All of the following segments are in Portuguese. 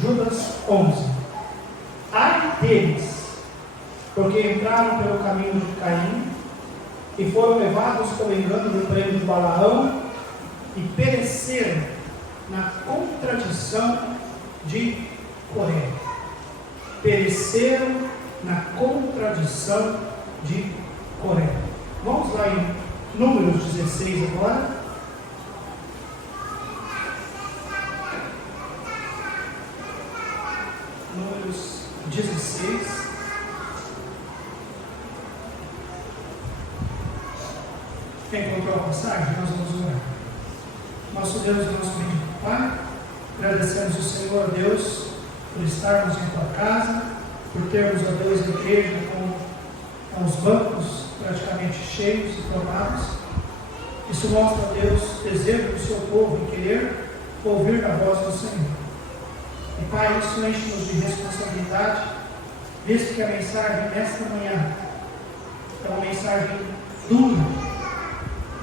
Judas 11. Ai deles, porque entraram pelo caminho de Caim e foram levados pelo engano do prêmio de Balaão e pereceram na contradição de Coré. Pereceram na contradição de Coré. Vamos lá em Números 16 agora. Números 16. Quem encontrou a passagem? Nós vamos orar. Nosso Deus e nosso bendito Pai, agradecemos o Senhor Deus por estarmos em tua casa, por termos, ó Deus, a igreja com os bancos praticamente cheios e tomados. Isso mostra, ó Deus, desejo do seu povo em querer ouvir a voz do Senhor. E Pai, isso enche-nos de responsabilidade, visto que a mensagem nesta manhã é uma mensagem dura,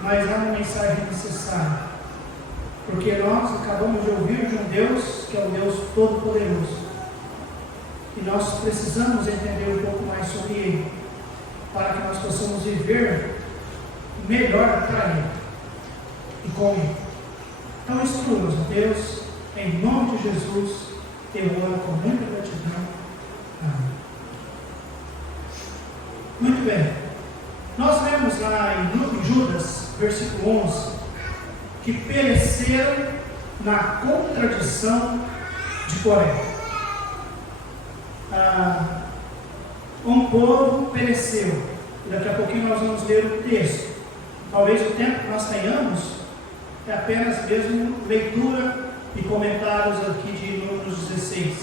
mas é uma mensagem necessária, porque nós acabamos de ouvir de um Deus que é o Deus Todo-Poderoso, e nós precisamos entender um pouco mais sobre Ele, para que nós possamos viver melhor para Ele e com Ele. Então instrua-nos, Deus, em nome de Jesus, eu oro com muita gratidão. Amém. Muito bem. Nós lemos lá em Judas, versículo 11, que pereceram na contradição de Coré. Um povo pereceu. Daqui a pouquinho nós vamos ler o texto. Talvez o tempo que nós tenhamos é apenas mesmo leitura e comentários aqui de Números 16.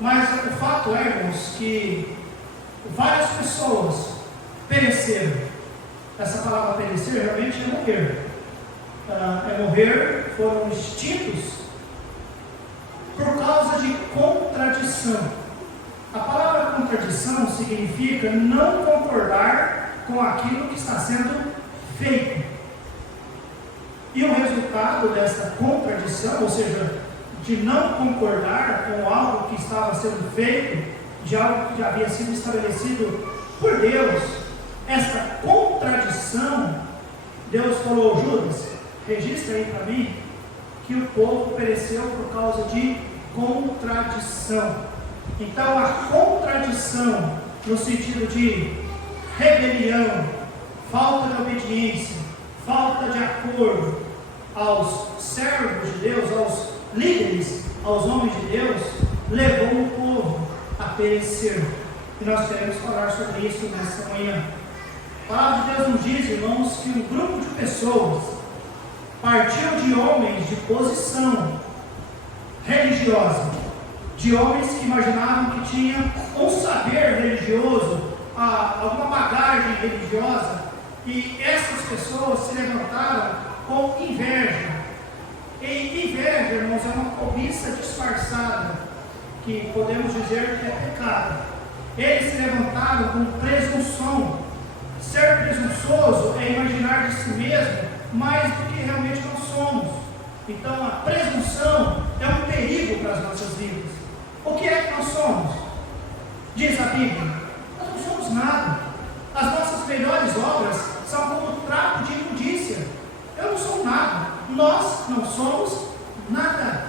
Mas o fato é, irmãos, que várias pessoas pereceram. Essa palavra perecer realmente é morrer. Foram extintos por causa de contradição. A palavra contradição significa não concordar com aquilo que está sendo feito. E o resultado dessa contradição, ou seja, de não concordar com algo que estava sendo feito, de algo que havia sido estabelecido por Deus, esta contradição, Deus falou: Judas, registra aí para mim que o povo pereceu por causa de contradição. Então a contradição, no sentido de rebelião, falta de obediência, falta de acordo aos servos de Deus, aos líderes, aos homens de Deus, levou o povo a perecer. E nós queremos falar sobre isso nessa manhã. A palavra de Deus nos diz, irmãos, que um grupo de pessoas partiu de homens de posição religiosa, de homens que imaginavam que tinham um saber religioso, alguma bagagem religiosa, e essas pessoas se levantaram com inveja. E inveja, irmãos, é uma cobiça disfarçada, que podemos dizer que é pecado. Eles se levantaram com presunção. Ser presunçoso é imaginar de si mesmo mais do que realmente nós somos. Então a presunção é um perigo para as nossas vidas. O que é que nós somos? Diz a Bíblia: nós não somos nada. As nossas melhores obras são como trapo de imundícia. Eu não sou nada. Nós não somos nada.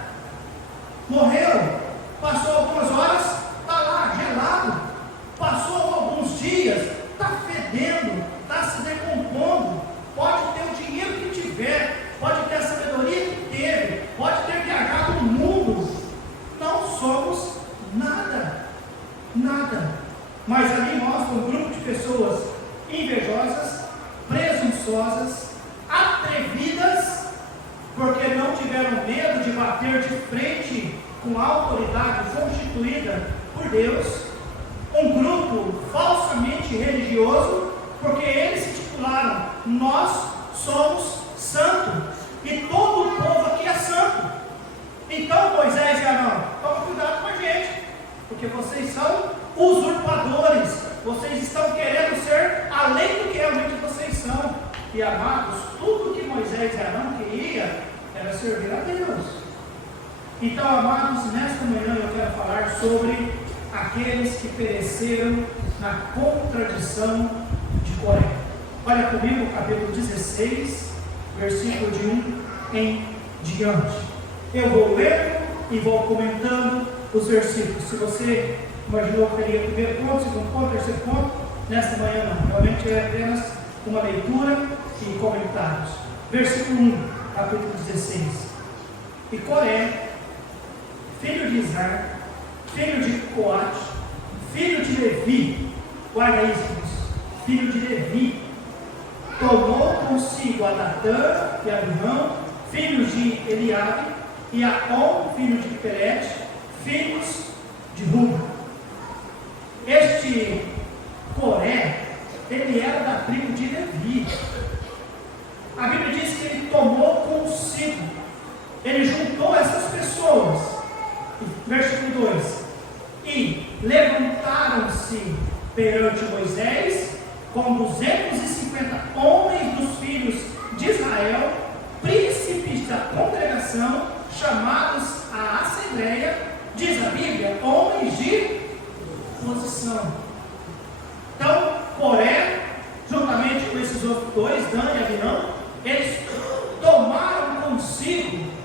Morreu, passou algumas horas, está lá gelado. Passou alguns dias, está fedendo, está se decompondo. Pode ter o dinheiro que tiver, pode ter a sabedoria que teve, pode ter viajado no mundo. Não somos nada, nada. Mas ali mostra um grupo de pessoas invejosas, presunçosas, atrevidas, porque não tiveram medo de bater de frente com a autoridade constituída por Deus. Um grupo falsamente religioso, porque eles se titularam: nós somos santos, e todo o povo aqui é santo. Então Moisés e Arão, toma cuidado com a gente, porque vocês são usurpadores, vocês estão querendo ser além do que realmente vocês são. E amados, tudo que Moisés e Arão queria era servir a Deus. Então, amados, nesta manhã eu quero falar sobre aqueles que pereceram na contradição de Coré. Olha comigo o capítulo 16, versículo de 1 em diante. Eu vou lendo e vou comentando os versículos. Se você imaginou que teria primeiro ponto, segundo ponto, terceiro ponto, nesta manhã não. Realmente é apenas uma leitura e comentários. Versículo 1, capítulo 16. E Coré, filho de Izar, filho de Coate, filho de Levi, guarda isso, filho de Levi, tomou consigo a Datã e Abirão, filhos de Eliabe, e Aon, filho de Pelete, filhos de Ruben. Este Coré, ele era da tribo de Levi. A Bíblia diz que ele tomou consigo, ele juntou essas pessoas. Versículo 2: e levantaram-se perante Moisés com 250 homens dos filhos de Israel, príncipes da congregação, chamados à assembleia, diz a Bíblia, homens de posição. Então, Coré, juntamente com esses outros dois, Dan e Abirão, eles tomaram consigo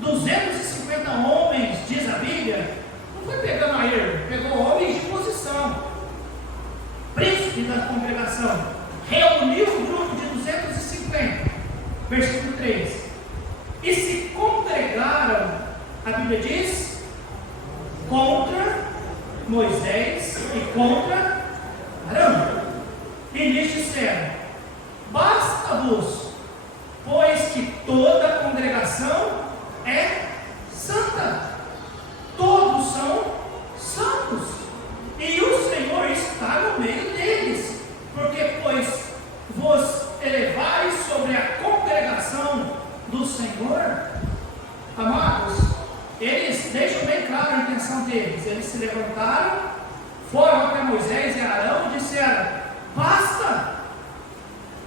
250 homens, diz a Bíblia. Não foi pegando a ele, pegou homens de posição, príncipe da congregação, reuniu um grupo de 250, versículo 3, e se congregaram, a Bíblia diz, contra Moisés e contra Arão, e lhes disseram: basta-vos, pois que toda a congregação é santa, todos são santos, e o Senhor está no meio deles, porque pois vos elevais sobre a congregação do Senhor. Amados, eles deixam bem claro a intenção deles. Eles se levantaram, foram até Moisés e Arão e disseram: basta,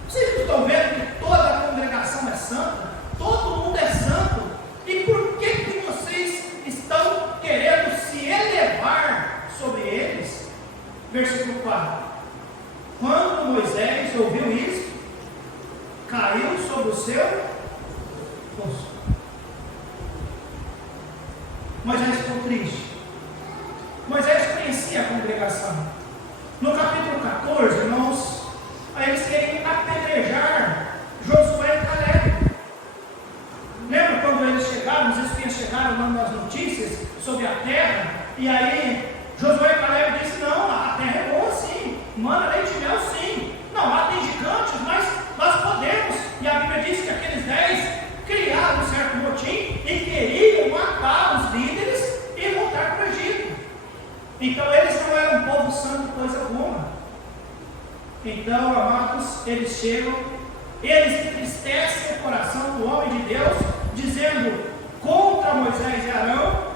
vocês estão vendo que toda a congregação é santa, todo mundo é santo, e por que vocês estão querendo se elevar sobre eles? Versículo 4: quando Moisés ouviu isso, caiu sobre o seu rosto. Moisés ficou triste. Moisés conhecia a congregação. No capítulo 14, irmãos, eles queriam apedrejar Josué e Caleb. Lembra quando eles chegaram, os espias chegaram dando as notícias sobre a terra, e aí Josué e Caleb disse: não, a terra é boa sim, mana leite e mel sim, não, lá tem gigantes, mas nós podemos. E a Bíblia diz que aqueles 10 criaram um certo motim e queriam matar os líderes e voltar para o Egito. Então eles não eram um povo santo, coisa alguma. Então, amados, eles chegam, eles entristecem o coração do homem de Deus, dizendo contra Moisés e Arão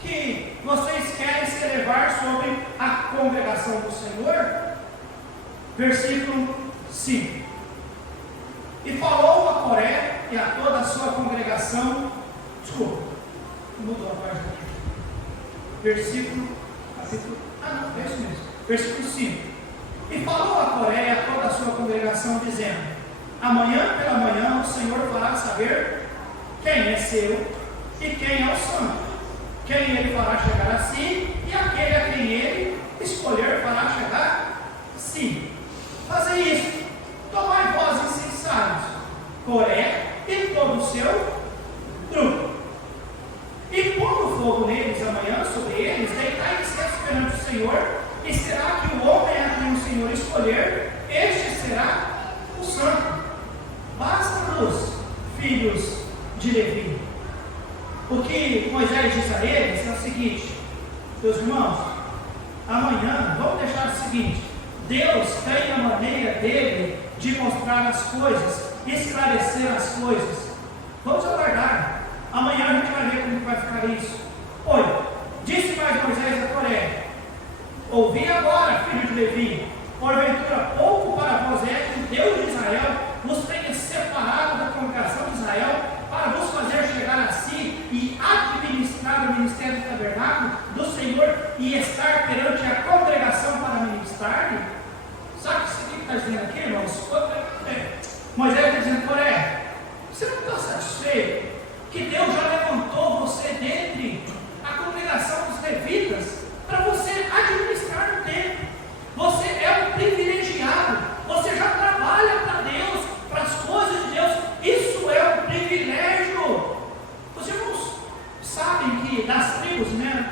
que vocês querem se elevar sobre a congregação do Senhor. Versículo 5: e falou a Coré e a toda a sua congregação. Desculpa, mudou a página aqui. Versículo 5: e falou a Coré e a toda a sua congregação, dizendo: amanhã pela manhã o Senhor fará saber quem é seu e quem é o santo, quem ele fará chegar a si, e aquele a quem ele escolher fará chegar a si. Fazei isso, tomai vós incensários, Coré e todo o seu grupo, e pondo fogo neles amanhã sobre eles, deitai incenso perante o Senhor, e será que o homem a quem o Senhor escolher, este será o santo. Basta-nos, filhos de Levi. O que Moisés diz a eles é o seguinte: meus irmãos, amanhã vamos deixar o seguinte: Deus tem a maneira dele de mostrar as coisas, esclarecer as coisas. Vamos aguardar. Amanhã a gente vai ver como vai ficar isso. Olha, disse mais Moisés a Coré: ouvi agora, filho de Levi, porventura pouco para vós é que o Deus de Israel vos tenha separado da congregação de Israel para vos fazer chegar a si e administrar sabem que das tribos, né,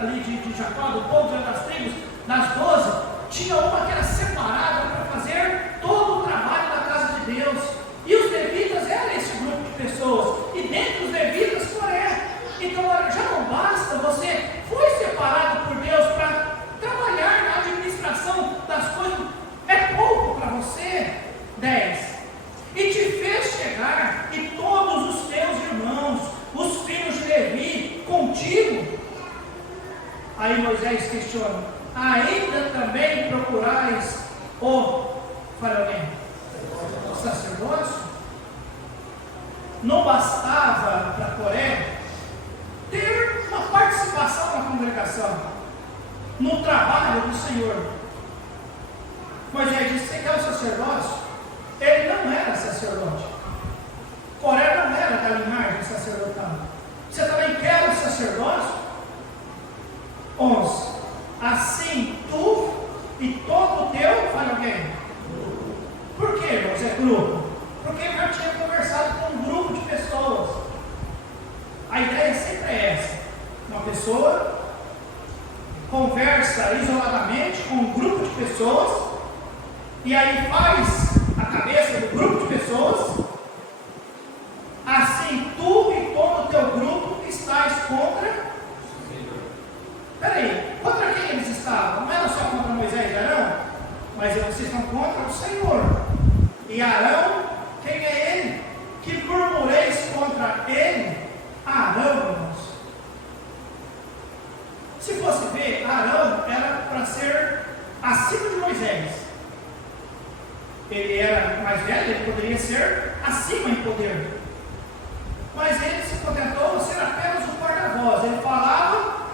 ali de Jacó, do povo das tribos, das 12, tinha uma que era separada para fazer todo o trabalho da casa de Deus. E os levitas eram esse grupo de pessoas. E dentre os levitas, Coré. Então, já não basta, você foi separado por Deus para trabalhar na administração das coisas. É pouco para você. 10. E te fez chegar, e todos os teus irmãos, os filhos de Levi, contigo. Aí Moisés questiona: ainda também procurais o sacerdócio? Não bastava para Coré ter uma participação na congregação, no trabalho do Senhor. Moisés disse: você quer o sacerdócio? Ele não era sacerdote. Coré não era da linhagem sacerdotal. Você também quer o sacerdócio? 11. Assim tu e todo o teu, fala alguém. Por que, irmãos, é grupo? Porque eu já tinha conversado com um grupo de pessoas. A ideia sempre é essa: uma pessoa conversa isoladamente com um grupo de pessoas, e aí faz a cabeça do grupo de pessoas. Assim tu e todo o teu grupo estás contra. Peraí, contra quem eles estavam? Não era só contra Moisés e Arão, mas vocês estão contra o Senhor. E Arão, quem é ele? Que murmureis contra ele? Arão, irmãos. Se fosse ver, Arão era para ser acima de Moisés. Ele era mais velho, ele poderia ser acima em poder. Mas ele se contentou em ser apenas o porta-voz. Ele falava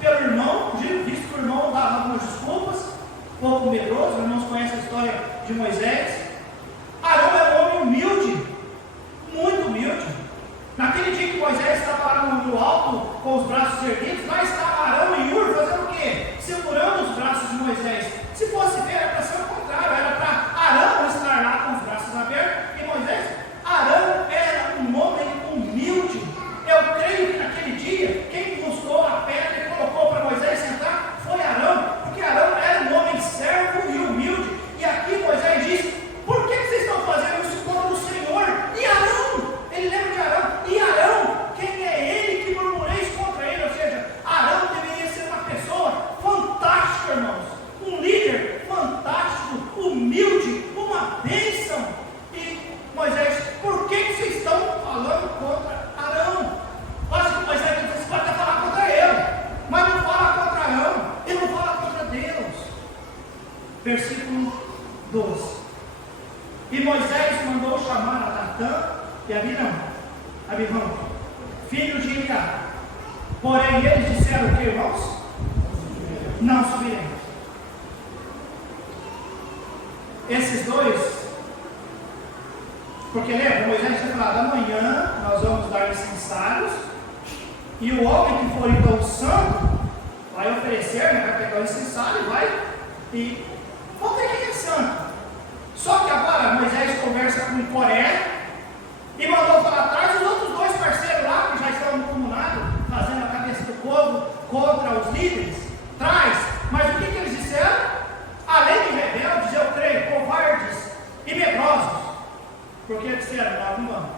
pelo irmão, visto que o irmão dava algumas desculpas, um pouco medroso. Os irmãos conhecem a história de Moisés. Arão era um homem humilde, muito humilde. Naquele dia que Moisés estava lá no alto, com os braços erguidos, lá estava Arão e Hur fazendo o quê? Segurando os braços de Moisés. Se fosse ver, era para ser o contrário, era para Arão estar lá com os braços abertos, e Moisés. Arão era um homem humilde. Eu creio que naquele dia, quem mostrou a pedra e colocou para Moisés sentar foi Arão, porque Arão era um homem servo e humilde. E aqui Moisés diz: por que vocês estão fazendo isso contra o Senhor? E Arão, ele lembra de Arão, e Arão, quem é ele que murmureis contra ele? Ou seja, Arão deveria ser uma pessoa fantástica, irmãos, um líder fantástico, humilde, uma bênção. E Moisés: por que vocês estão falando contra Arão? Acho que Moisés diz: você pode até falar contra ele, mas não fala contra Arão, ele não fala contra Deus. Versículo 12. E Moisés mandou chamar a Datã e Abirão, filho de Eliá. Porém eles disseram: o que, irmãos? Não subiremos. Esses dois, porque lembra, Moisés tinha falado: amanhã nós vamos dar incensários, e o homem que for então santo vai oferecer, vai pegar o incensário e vai, e vamos ver quem é santo. Só que agora Moisés conversa com Coré e mandou para trás os outros dois parceiros lá, que já estavam comunados, fazendo a cabeça do povo contra os líderes. Traz, mas o que eles disseram? Além de rebeldes, eu creio, covardes e medrosos. Porque eles disseram: não vamos.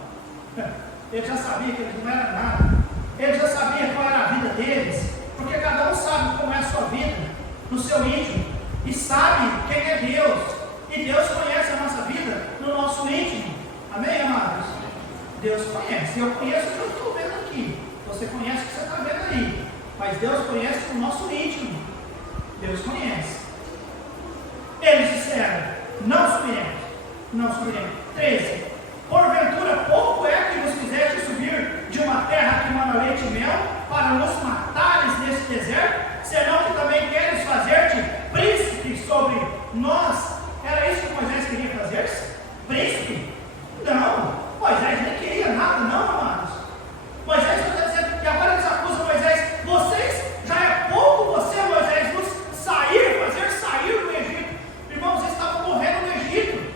Eles já sabiam que eles não eram nada. Eles já sabiam qual era a vida deles. Porque cada um sabe como é a sua vida, no seu íntimo, e sabe quem é Deus. E Deus conhece a nossa vida no nosso íntimo. Amém, amados? Deus conhece. Eu conheço o que eu estou vendo aqui. Você conhece o que você está vendo aí. Mas Deus conhece o nosso íntimo. Deus conhece. Eles disseram: não subiremos. Não subiremos. 13. Porventura pouco é que nos fizeste subir de uma terra que mana leite e mel, para nos matares nesse deserto, senão que também queres fazer-te príncipe sobre nós. Era isso que Moisés queria fazer? Príncipe? Não, Moisés nem queria nada, não, amados. Moisés está dizendo, e agora eles acusam Moisés: vocês, já é pouco você, Moisés, nos fazer sair do Egito. Irmãos, eles estavam morrendo no Egito.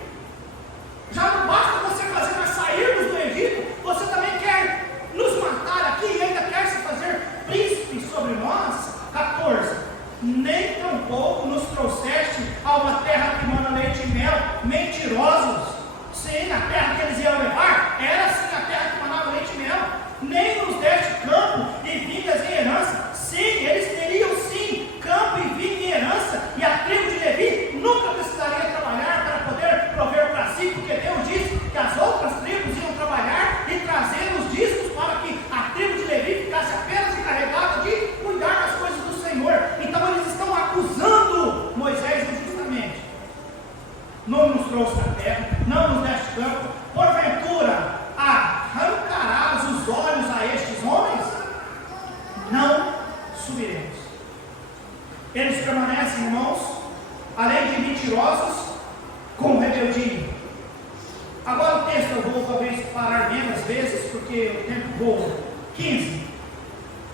Já não basta você fazer nós sairmos do Egito, você também quer nos matar aqui e ainda quer se fazer subiremos. Eles permanecem, irmãos, além de mentirosos, com rebeldia. Agora o texto eu vou talvez parar menos vezes, porque o tempo voa. 15.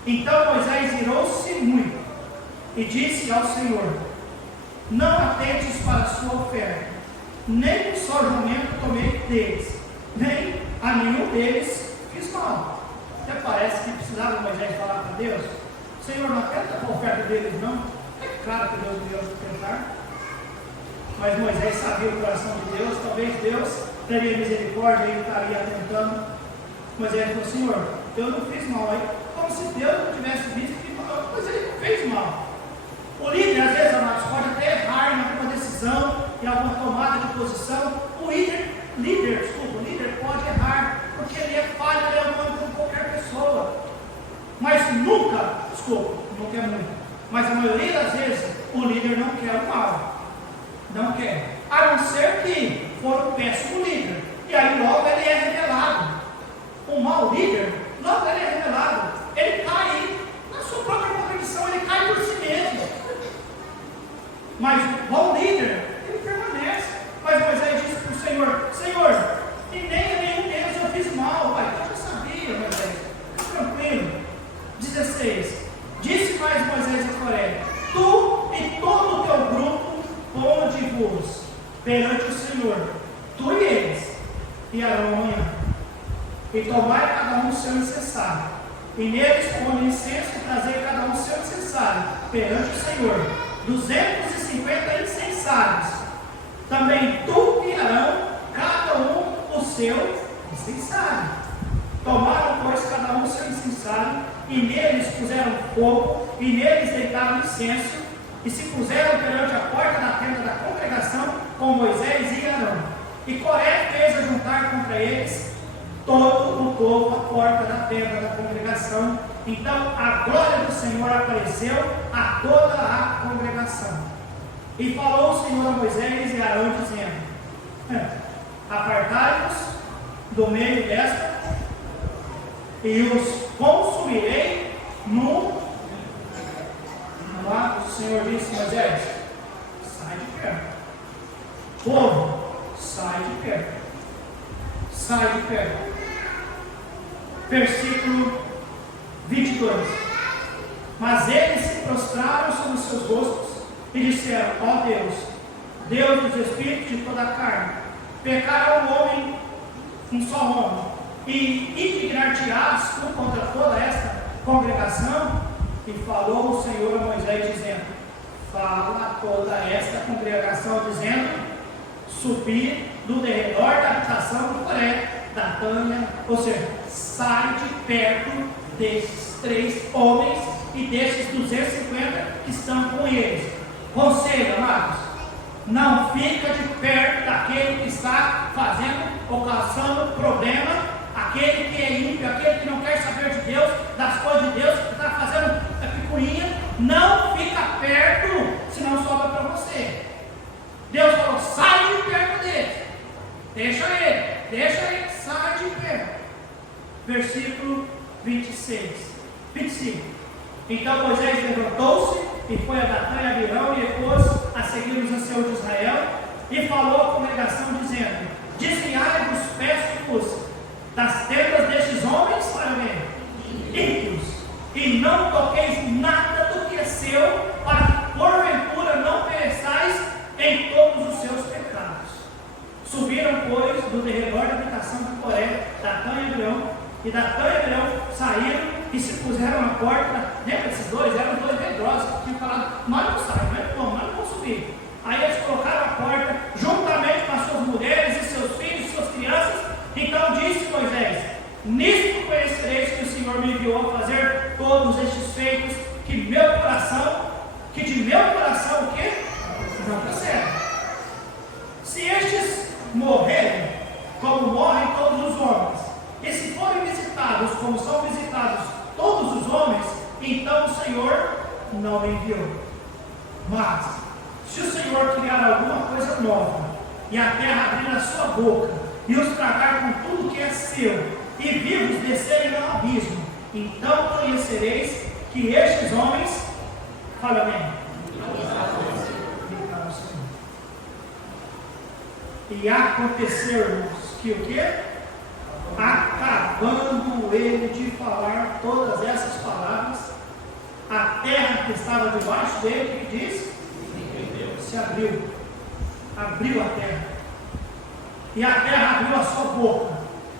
Então Moisés irou-se muito e disse ao Senhor: não atentes para a sua oferta, nem um só jumento tomei deles, nem a nenhum deles fiz mal. Até parece que precisava Moisés falar para Deus: Senhor, não atenta para a oferta deles não. É claro que Deus devia tentar, mas Moisés sabia o coração de Deus. Talvez Deus teria misericórdia e ele estaria atentando. Moisés falou: Senhor, eu não fiz mal. Aí, como se Deus não tivesse visto que mas ele não fez mal. O líder, às vezes, amados, pode até errar em alguma decisão, em alguma tomada de posição. O líder pode errar, porque ele é falho, ele é humano como qualquer pessoa. Mas nunca é muito, mas a maioria das vezes, o líder não quer o mal. Não quer. A não ser que for um péssimo líder. E aí logo ele é revelado. Um mau líder, logo ele é revelado. Ele cai na sua própria contradição, ele cai por si mesmo. Mas o bom líder, ele permanece. Mas Moisés disse para o Senhor: Senhor, e nem a nenhum deles eu fiz mal. Pai, eu já sabia, Moisés. Fica tranquilo. 16. Disse mais Moisés a Coré: tu e todo o teu grupo ponde-vos perante o Senhor, tu e eles, e Arão amanhã. E tomai cada um o seu incensário, e neles põe incenso e trazei cada um o seu incensário perante o Senhor, 250 incensários. Também tu e Arão, cada um o seu incensário. Tomaram, pois, cada um o seu incensário, e neles puseram fogo, e neles deitaram incenso, e se puseram perante a porta da tenda da congregação com Moisés e Arão. E Coré fez ajuntar contra eles todo o povo à porta da tenda da congregação. Então a glória do Senhor apareceu a toda a congregação. E falou o Senhor a Moisés e a Arão, dizendo: apartai-vos do meio desta, e os consumirei no... Lá o Senhor disse: Moisés, sai de perto. Povo, sai de perto. Sai de perto. Versículo 22. Mas eles se prostraram sobre os seus rostos e disseram: ó Deus, Deus dos espíritos de toda a carne, pecaram o homem, um só homem, e indignar-te-ás tu contra toda esta congregação? E falou o Senhor a Moisés, dizendo: fala a toda esta congregação, dizendo: subi do derredor da habitação do Coré, da Tânia, ou seja, sai de perto desses 3 homens e desses 250 que estão com eles. Conselho, amados: não fica de perto daquele que está ocasionando problema, aquele que é ímpio, aquele que não quer saber de Deus, das coisas de Deus, que está fazendo picuinha. Não fica perto, senão sobra para você. Deus falou: sai de perto dele, deixa ele, sai de perto. Versículo 25. Então Moisés levantou-se e foi a Datã e a Abirão, e depois a seguir os anciãos de Israel, e falou à congregação, dizendo: desviai-vos, peço-vos, das tendas destes homens, para ver, ímpios, e não toqueis nada do que é seu, para que porventura não pereçais em todos os seus pecados. Subiram, pois, do derredor da habitação de Coré, Datã e Abirão, e Datã e Abirão saíram e se puseram à porta. Lembra desses dois? Eram 2 medrosos que tinham falado: nós não saímos, nós não vamos subir. Aí eles colocaram a porta, juntamente com as suas mulheres e seus filhos e suas crianças. Então disse Moisés: nisto conhecereis que o Senhor me enviou a fazer todos estes feitos, que de meu coração o quê? Não procede. Se estes morrerem, como morrem todos os homens, e se forem visitados, como são visitados todos os homens, então o Senhor não me enviou. Mas, se o Senhor criar alguma coisa nova, e a terra abrir a sua boca, e os tratar com tudo que é seu, e vivos descerem ao abismo, então conhecereis que estes homens, fala bem, e aconteceu, irmãos, que o quê? Acabando ele de falar todas essas palavras, a terra que estava debaixo dele, que diz? Se abriu. Abriu a terra. E a terra abriu a sua boca,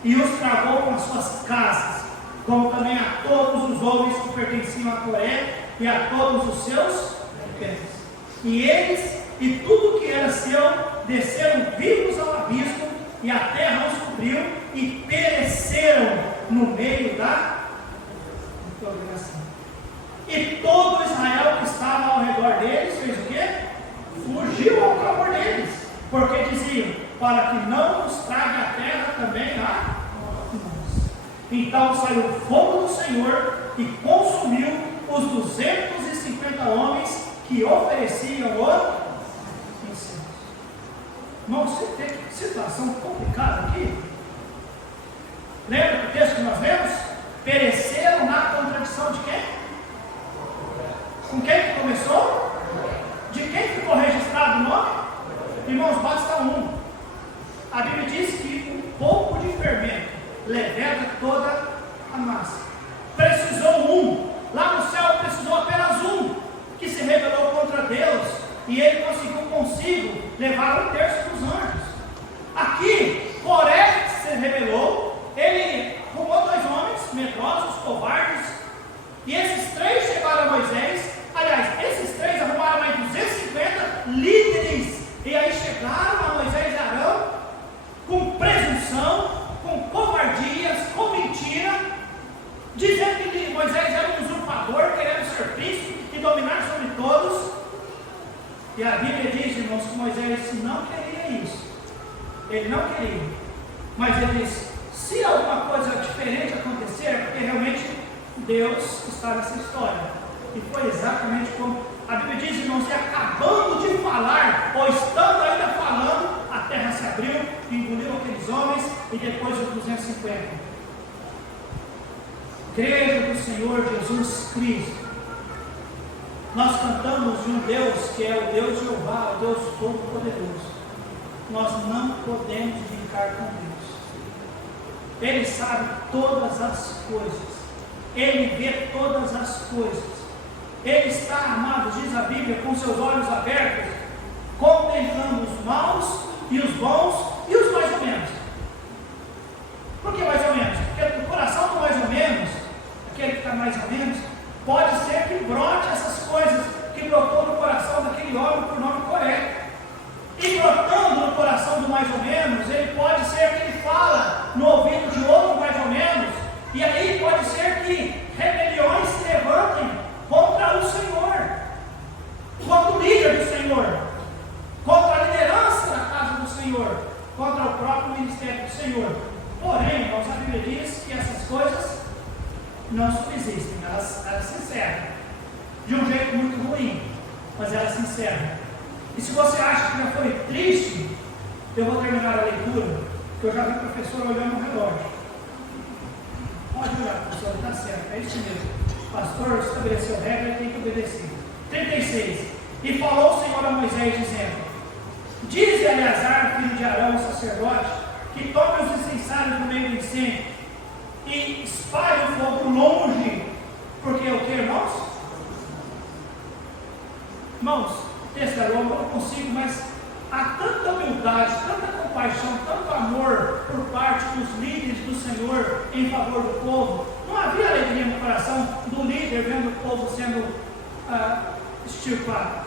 e os travou com as suas casas, como também a todos os homens que pertenciam a Coré, e a todos os seus bens. E eles, e tudo que era seu, desceram vivos ao abismo, e a terra os cobriu, e pereceram no meio da obrigação. E todo Israel que estava ao redor deles, fez o quê? Fugiu ao clamor deles, porque diziam, para que não nos traga a terra também a nós. Então saiu o fogo do Senhor, e consumiu os 250 homens que ofereciam o incenso. Irmãos, você tem que situação complicada aqui. Lembra do texto que nós lemos? Pereceram na contradição de quem? Com quem que começou? De quem ficou registrado o nome? Irmãos, basta um. A Bíblia diz que um pouco de fermento leveda toda a massa. Precisou um. Lá no céu precisou apenas um que se rebelou contra Deus, e ele conseguiu consigo levar 1/3 dos anjos. Aqui, Coré se rebelou, ele arrumou 2 homens medrosos, covardes, e esses 3 chegaram a Moisés. Aliás, esses 3 arrumaram mais 250 líderes, e aí chegaram a Moisés e Arão com presunção, com covardias, com mentira, dizendo que Moisés era um usurpador, querendo ser príncipe e dominar sobre todos. E a Bíblia diz, irmãos, que Moisés não queria isso. Ele não queria. Mas ele disse, se alguma coisa diferente acontecer, é porque realmente Deus está nessa história. E foi exatamente como a Bíblia diz, irmãos, que acabando de falar, ou estando ainda falando, a terra se abriu, engoliu aqueles homens, e depois os 250. Igreja do Senhor Jesus Cristo, nós cantamos de um Deus que é o Deus Jeová, o Deus Todo-Poderoso. Nós não podemos brincar com Deus. Ele sabe todas as coisas, Ele vê todas as coisas. Ele está, amados, diz a Bíblia, com seus olhos abertos, contemplando os maus e os bons e os mais ou menos. Por que mais ou menos? Porque o coração do mais ou menos, aquele que está mais ou menos, pode ser que brote essas coisas que brotou no coração daquele homem por nome Coré. E brotando no coração do mais ou menos, ele pode ser que ele fala no ouvido de outro mais ou menos, e aí pode ser que rebeliões se levantem contra o Senhor, contra o líder do Senhor, contra a liderança da casa do Senhor, contra o próprio ministério do Senhor. Porém, irmãos, a Bíblia diz que essas coisas não subsistem, elas se encerram de um jeito muito ruim, mas elas se encerram. E se você acha que já foi triste, eu vou terminar a leitura, porque eu já vi o professor olhando no relógio. Pode olhar, professor, está certo, é isso mesmo. O pastor estabeleceu regra e tem que obedecer. 36. E falou o Senhor a Moisés, dizendo: dize a Eleazar, filho de Arão, sacerdote, que tome os incensários no meio do incêndio e espalhe o fogo longe, porque o que, irmãos? Irmãos, texto da longa, eu não consigo, mas há tanta humildade, tanta compaixão, tanto amor por parte dos líderes do Senhor em favor do povo. Não havia alegria no coração do líder vendo o povo sendo extirpado.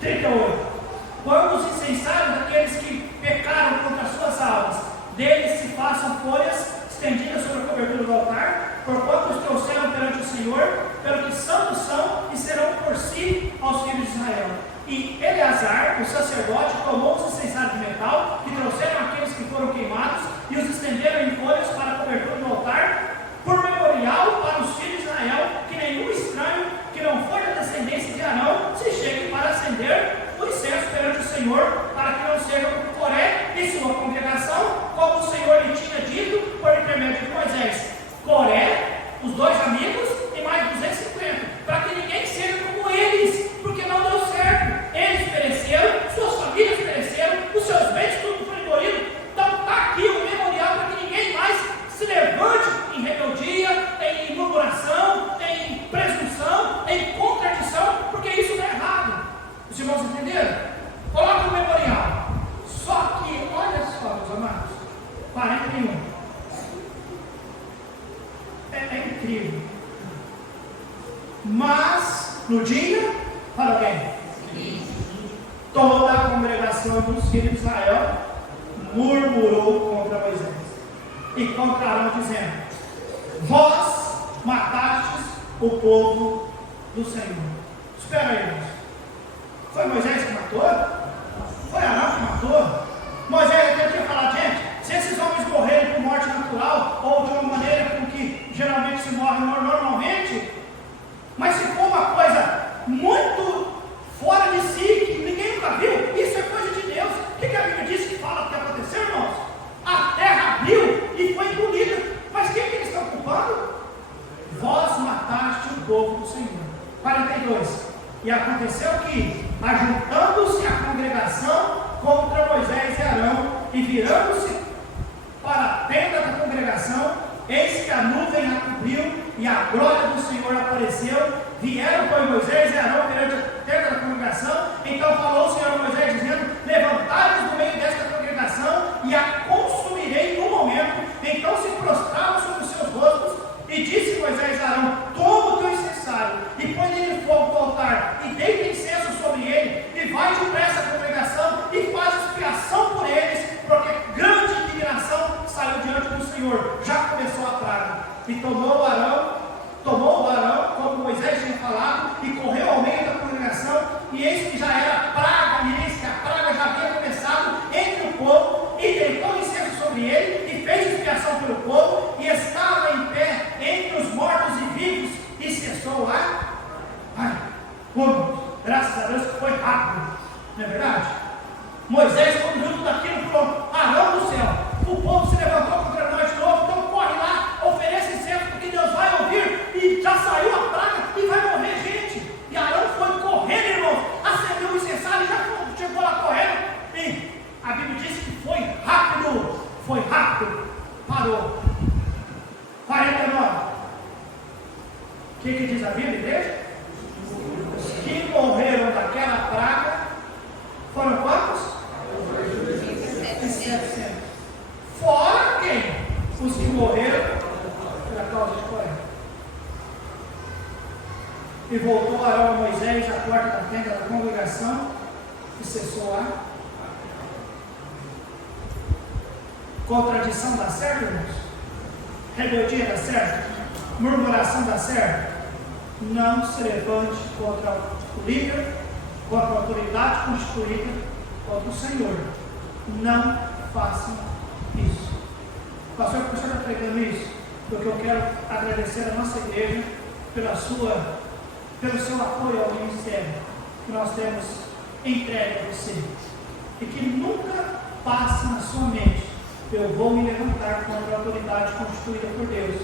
38. Quando os incensários daqueles que pecaram contra as suas almas, deles se façam folhas estendidas sobre a cobertura do altar, porquanto os trouxeram perante o Senhor, pelo que santos são e serão por si aos filhos de Israel. E Eleazar, o sacerdote, tomou os incensários de metal, que trouxeram aqueles que foram queimados, e os estenderam em folhas para a cobertura do altar, por memorial para os filhos de Israel, que nenhum estranho que não for da descendência de Arão se chegue para acender o incenso perante o Senhor, para que não seja como Coré e sua congregação, como o Senhor lhe tinha dito por intermédio de Moisés. Coré, os 2 amigos e mais 250. Mas no dia, para quem? Toda a congregação dos filhos de Israel murmurou contra Moisés e contra Arão, dizendo: vós matastes o povo do Senhor. Espera aí, irmãos. Foi Moisés que matou? Foi Arão que matou? Moisés até tinha falado: gente, se esses homens morrerem por morte natural ou de uma maneira com que geralmente se morre normalmente, mas se for uma coisa muito fora de si, que ninguém nunca viu, isso é coisa de Deus. O que a Bíblia diz que fala que aconteceu, irmãos? A terra abriu e foi engolida. Mas quem que eles estão culpando? Vós mataste o povo do Senhor. 42. E aconteceu que, ajuntando-se a congregação contra Moisés e Arão, e virando-se para a tenda da congregação, eis que a nuvem a cobriu, e a glória do Senhor apareceu. Vieram, pois, Moisés e Arão perante a tenda da congregação. Então falou o Senhor a Moisés, dizendo: levantai-vos do meio desta congregação, e a consumirei no momento. Então se prostraram sobre os seus rostos, e disse Moisés a Arão: toma o teu incensário, e põe nele fogo do altar, e deita incenso sobre ele, e vai depressa à congregação, e faz expiação por eles, porque grande indignação saiu diante do Senhor. Já começou a praga. E tomou o Arão, como Moisés tinha falado, e correu ao meio da congregação, e eis que já era praga, e eis que a praga já havia começado entre o povo, e deitou incenso sobre ele, e fez expiação pelo povo, e estava em pé entre os mortos e vivos, e cessou a... graças a Deus que foi rápido, não é verdade? Moisés, quando viu tudo aquilo, falou: Arão do céu, o povo se levantou contra nós de novo, então corre lá, oferece incenso, porque Deus vai ouvir, e já saiu a praga, e vai morrer gente. E Arão foi correndo, irmão, acendeu o incensário, e já chegou lá correndo, e a Bíblia diz que foi rápido, parou. 49. O que diz a Bíblia, igreja? Os que morreram daquela praga foram quantos? 700. Fora quem? Os que morreram pela causa de Coré. E voltou Arão a Moisés à porta da tenda da congregação, e cessou a contradição. Dá certo, irmãos? Rebeldia dá certo? Murmuração dá certo? Não se levante contra o líder, contra a autoridade constituída, contra o Senhor. Não façam isso. Pastor, por que o senhor está pregando isso? Porque eu quero agradecer a nossa igreja pelo seu apoio ao ministério que nós temos entregue a você. E que nunca passe na sua mente: eu vou me levantar contra a autoridade constituída por Deus.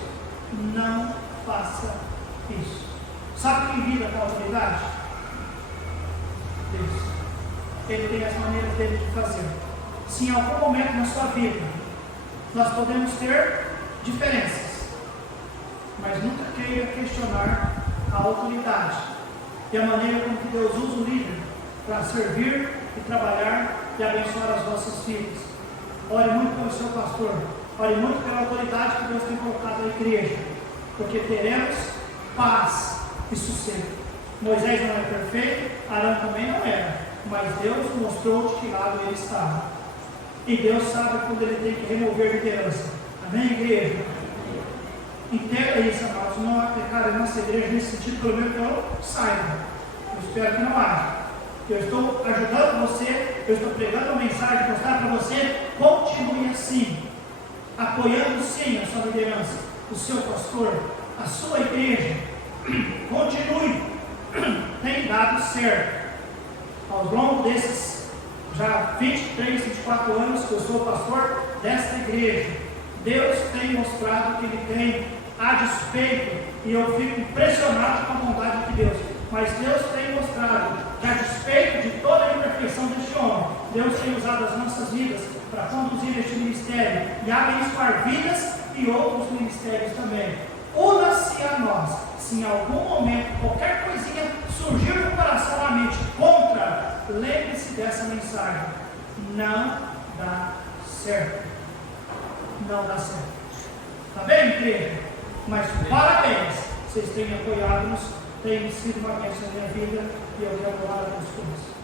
Não faça isso. Sabe quem vive a autoridade? Deus. Ele tem as maneiras dele de fazer. Se em algum momento na sua vida nós podemos ter diferenças, mas nunca queira questionar a autoridade e a maneira como que Deus usa o líder para servir e trabalhar e abençoar as vossas vidas. Ore muito pelo seu pastor, ore muito pela autoridade que Deus tem colocado na igreja, porque teremos paz e sossego. Moisés não é perfeito, Arão também não era, mas Deus mostrou de que lado ele estava. E Deus sabe quando ele tem que remover liderança. Amém, igreja? Entenda isso, amados. Não aplicar em nossa igreja nesse sentido, pelo menos que eu saiba. Eu espero que não haja. Eu estou ajudando você, eu estou pregando uma mensagem, mostrar para você: continue assim, apoiando sim a sua liderança, o seu pastor, a sua igreja. Continue. Tem dado certo. Ao longo desses já 23, 24 anos que eu sou pastor desta igreja, Deus tem mostrado que Ele tem a despeito, e eu fico impressionado com a bondade de Deus, mas Deus tem mostrado que a despeito de toda a imperfeição deste homem, Deus tem usado as nossas vidas para conduzir este ministério e abençoar vidas e outros ministérios também. Una-se a nós. Se em algum momento qualquer coisinha surgir no coração, na mente contra, lembre-se dessa mensagem: não dá certo. Não dá certo. Tá bem, igreja? Mas parabéns, vocês têm apoiado-nos, tem sido uma bênção na minha vida e eu quero orar a Deus por isso.